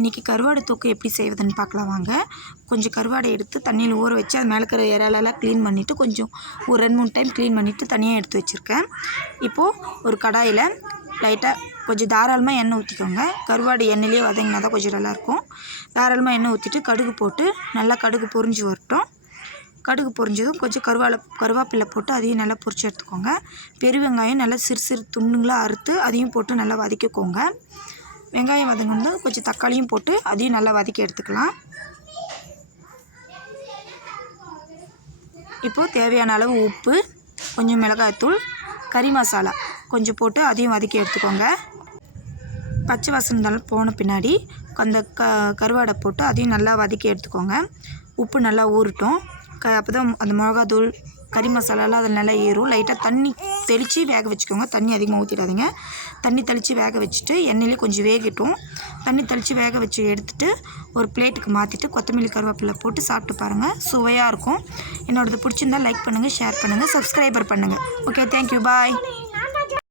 இன்றைக்கி கருவாடு தொக்கு எப்படி செய்வதுன்னு பார்க்கலாம் வாங்க. கொஞ்சம் கருவாடை எடுத்து தண்ணியில் ஊற வச்சு அது மேலே இருக்கிற இறாலெல்லாம் க்ளீன் பண்ணிவிட்டு கொஞ்சம் ஒரு ரெண்டு மூணு டைம் க்ளீன் பண்ணிவிட்டு தனியாக எடுத்து வச்சுருக்கேன். இப்போது ஒரு கடாயில் லைட்டாக கொஞ்சம் தாராளமாக எண்ணெய் ஊற்றிக்கோங்க கருவாடு எண்ணெயிலே வதங்கினா தான் கொஞ்சம் நல்லாயிருக்கும். தாராளமாக எண்ணெய் ஊற்றிட்டு கடுகு போட்டு நல்லா கடுகு பொரிஞ்சு வரட்டும். கடுகு பொரிஞ்சதும் கொஞ்சம் கருவாலை கருவேப்பிலை போட்டு அதையும் நல்லா பொரிச்சு எடுத்துக்கோங்க. பெரு வெங்காயம் நல்லா சிறு சிறு துண்டுங்களாக அறுத்து அதையும் போட்டு நல்லா வதக்கிக்கோங்க. வெங்காயம் வதங்கினது கொஞ்சம் தக்காளியும் போட்டு அதையும் நல்லா வதக்கி எடுத்துக்கலாம். இப்போது தேவையான அளவு உப்பு கொஞ்சம் மிளகாய்த்தூள் கறி மசாலா கொஞ்சம் போட்டு அதையும் வதக்கி எடுத்துக்கோங்க. பச்சை வாசனை போன பின்னாடி அந்த க கருவாடை போட்டு அதையும் நல்லா வதக்கி எடுத்துக்கோங்க. உப்பு நல்லா ஊறட்டும். க அப்போ தான் அந்த மிளகாத்தூள் கறி மசாலாலாம் அதில் நல்லா ஏறும். லைட்டாக தண்ணி தெளித்து வேக வச்சுக்கோங்க. தண்ணி அதிகமாக ஊற்றிடாதீங்க தண்ணி தெளித்து வேக வச்சுட்டு எண்ணெயிலே கொஞ்சம் வேகட்டும். தண்ணி தெளித்து வேக வச்சு எடுத்துகிட்டு ஒரு பிளேட்டுக்கு மாற்றிட்டு கொத்தமல்லி கருவேப்பிலை போட்டு சாப்பிட்டு பாருங்கள் சுவையாக இருக்கும். என்னோடது பிடிச்சிருந்தா லைக் பண்ணுங்கள் ஷேர் பண்ணுங்கள் சப்ஸ்கிரைபர் பண்ணுங்கள் ஓகே தேங்க்யூ பாய்